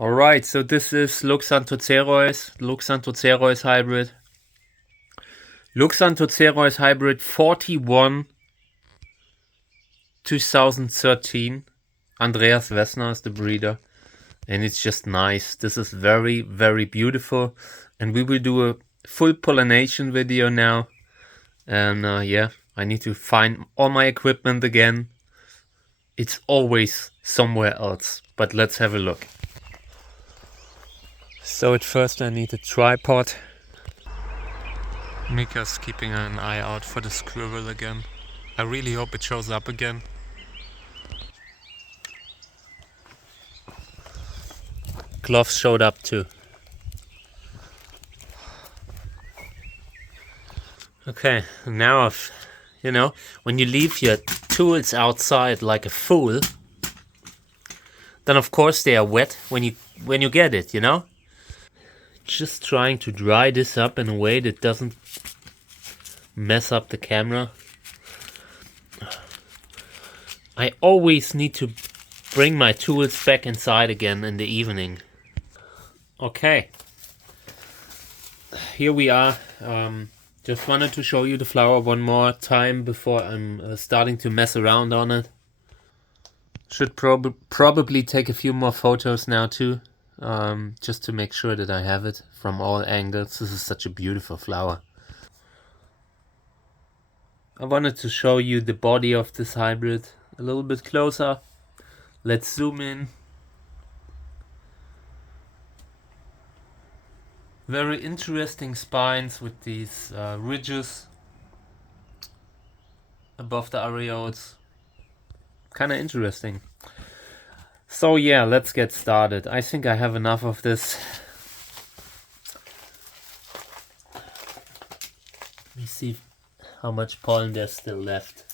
Alright, so this is Loxanthocereus hybrid. Loxanthocereus hybrid 41 2013. Andreas Wessner is the breeder. And it's just nice. This is very, very beautiful. And we will do a full pollination video now. And yeah, I need to find all my equipment again. It's always somewhere else. But let's have a look. So at first I need a tripod. Mika's keeping an eye out for the squirrel again. I really hope it shows up again. Gloves showed up too. Okay, now when you leave your tools outside like a fool, then of course they are wet when you get it, Just trying to dry this up in a way that doesn't mess up the camera. I always need to bring my tools back inside again in the evening. Okay. Here we are. Just wanted to show you the flower one more time before I'm starting to mess around on it. Should probably take a few more photos now too. Just to make sure that I have it from all angles. This is such a beautiful flower. I wanted to show you the body of this hybrid a little bit closer. Let's zoom in. Very interesting spines with these ridges above the areoles. Kind of interesting. So yeah, let's get started. I think I have enough of this. Let me see how much pollen there's still left.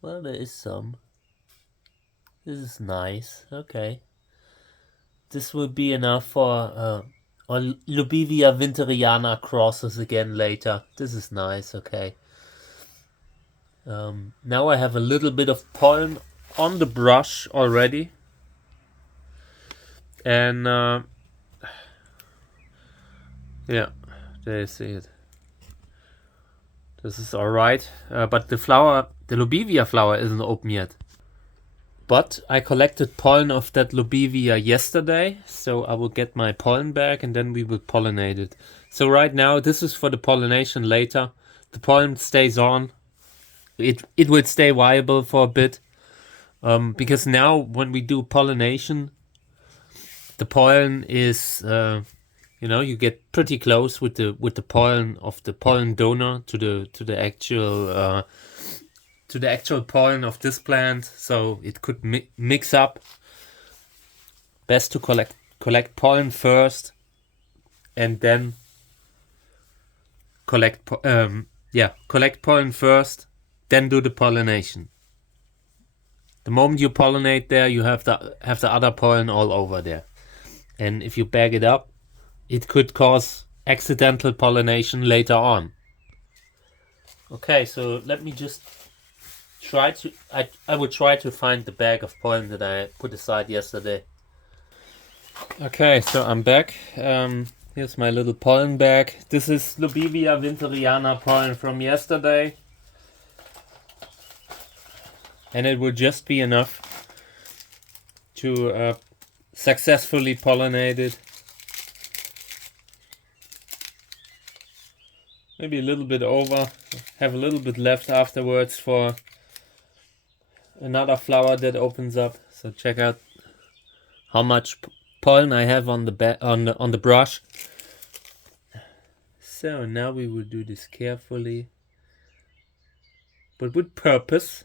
Well, there is some. This is nice. Okay. This will be enough for Lobivia winteriana crosses again later. This is nice. Okay. Now I have a little bit of pollen on the brush already. And yeah, there you see it. This is alright. But the Lobivia flower isn't open yet. But I collected pollen of that Lobivia yesterday, so I will get my pollen back and then we will pollinate it. So right now, this is for the pollination later. The pollen stays on. It will stay viable for a bit. Because now when we do pollination, the pollen is, you get pretty close with the pollen of the pollen donor to the actual pollen of this plant, so it could mix up. Best to collect pollen first, and then collect pollen first, then do the pollination. The moment you pollinate there, you have the other pollen all over there, and if you bag it up, it could cause accidental pollination later on. Okay, so let me just I will try to find the bag of pollen that I put aside yesterday. Okay, so I'm back. Here's my little pollen bag. This is Lobivia winteriana pollen from yesterday. And it will just be enough to successfully pollinate it. Maybe a little bit over. Have a little bit left afterwards for another flower that opens up. So check out how much pollen I have on the brush. So now we will do this carefully, but with purpose.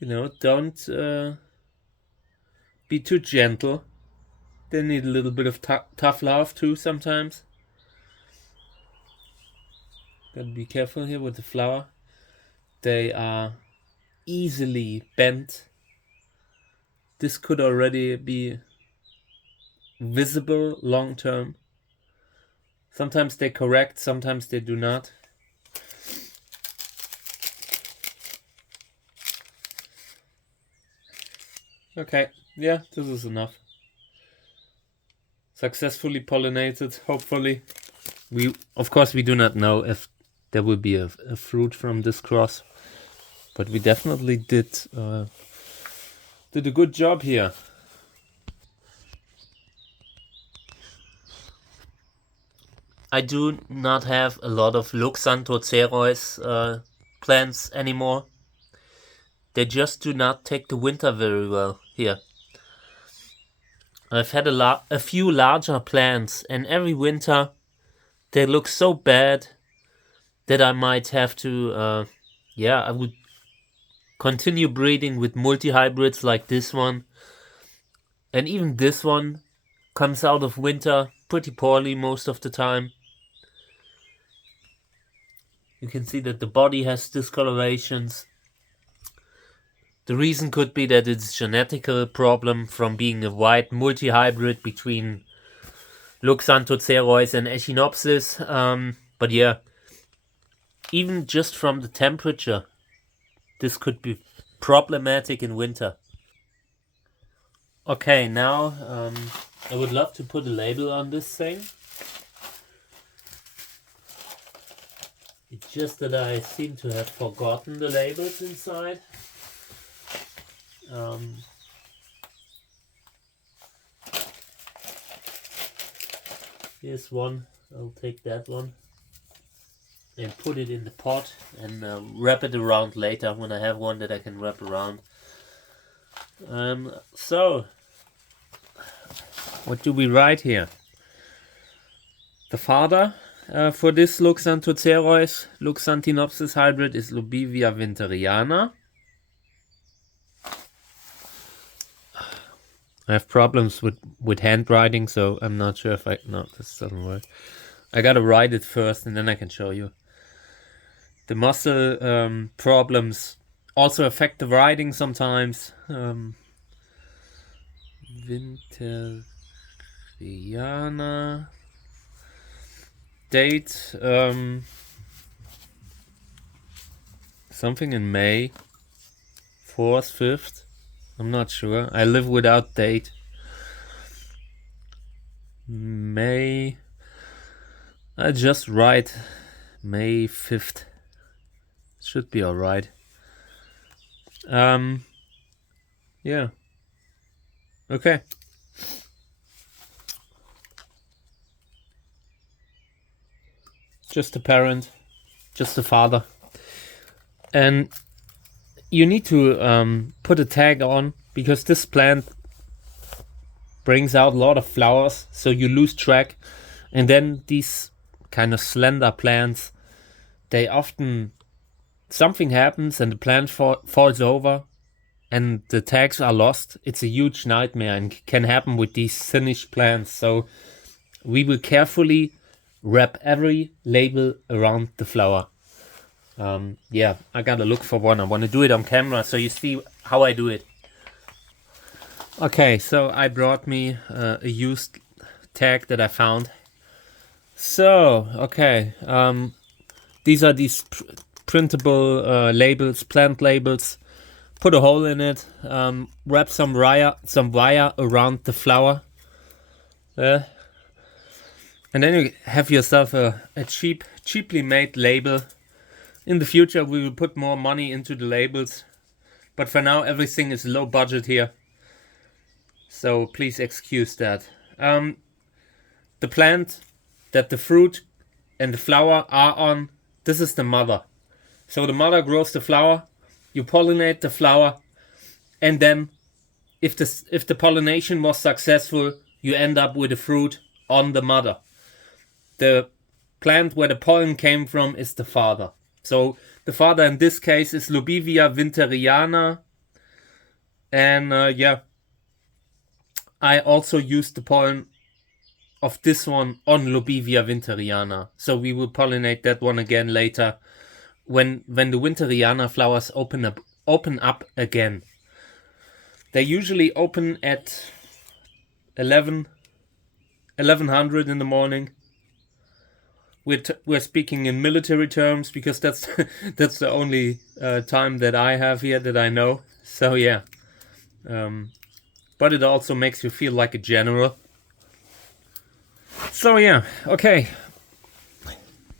Don't be too gentle. They need a little bit of tough love too sometimes. Gotta be careful here with the flower. They are easily bent. This could already be visible long term. Sometimes they correct, sometimes they do not. Okay, yeah, this is enough. Successfully pollinated, hopefully. Of course, we do not know if there will be a fruit from this cross, but we definitely did a good job here. I do not have a lot of Loxanthocereus plants anymore. They just do not take the winter very well here. I've had a few larger plants, and every winter they look so bad that I might have to, I would continue breeding with multi-hybrids like this one. And even this one comes out of winter pretty poorly most of the time. You can see that the body has discolorations. The reason could be that it's a genetical problem from being a white multi-hybrid between Loxanthocereus and Echinopsis. But yeah, even just from the temperature, this could be problematic in winter. Okay, now I would love to put a label on this thing. It's just that I seem to have forgotten the labels inside. Here's one. I'll take that one and put it in the pot and wrap it around later when I have one that I can wrap around. So, what do we write here? The father for this Loxanthocereus, Loxanthinopsis hybrid is Lobivia winteriana. I have problems with handwriting, so I'm not sure if no, this doesn't work. I gotta write it first and then I can show you. The muscle problems also affect the writing sometimes. Winteriana. Date, something in May. 4th, 5th. I'm not sure. I live without date. May. I just write May 5th. Should be alright. Yeah. Okay. Just a parent. Just a father. And you need to put a tag on because this plant brings out a lot of flowers, so you lose track. And then these kind of slender plants, they often, something happens and the plant falls over and the tags are lost. It's a huge nightmare and can happen with these thinnish plants. So we will carefully wrap every label around the flower. Yeah, I gotta look for one. I want to do it on camera so you see how I do it. Okay, so I brought me a used tag that I found. So, okay, these are these printable labels, plant labels. Put a hole in it, wrap some wire around the flower. And then you have yourself a cheaply made label. In the future we will put more money into the labels, but for now everything is low budget here, so please excuse that. The plant that the fruit and the flower are on, this is the mother. So the mother grows the flower, you pollinate the flower, and then if the pollination was successful, you end up with a fruit on the mother. The plant where the pollen came from is the father. So the father in this case is Lobivia winteriana. And yeah, I also used the pollen of this one on Lobivia winteriana. So we will pollinate that one again later when the winteriana flowers open up again. They usually open at 1100 in the morning. We're speaking in military terms because that's the only time that I have here that I know. So yeah, but it also makes you feel like a general. So yeah, okay.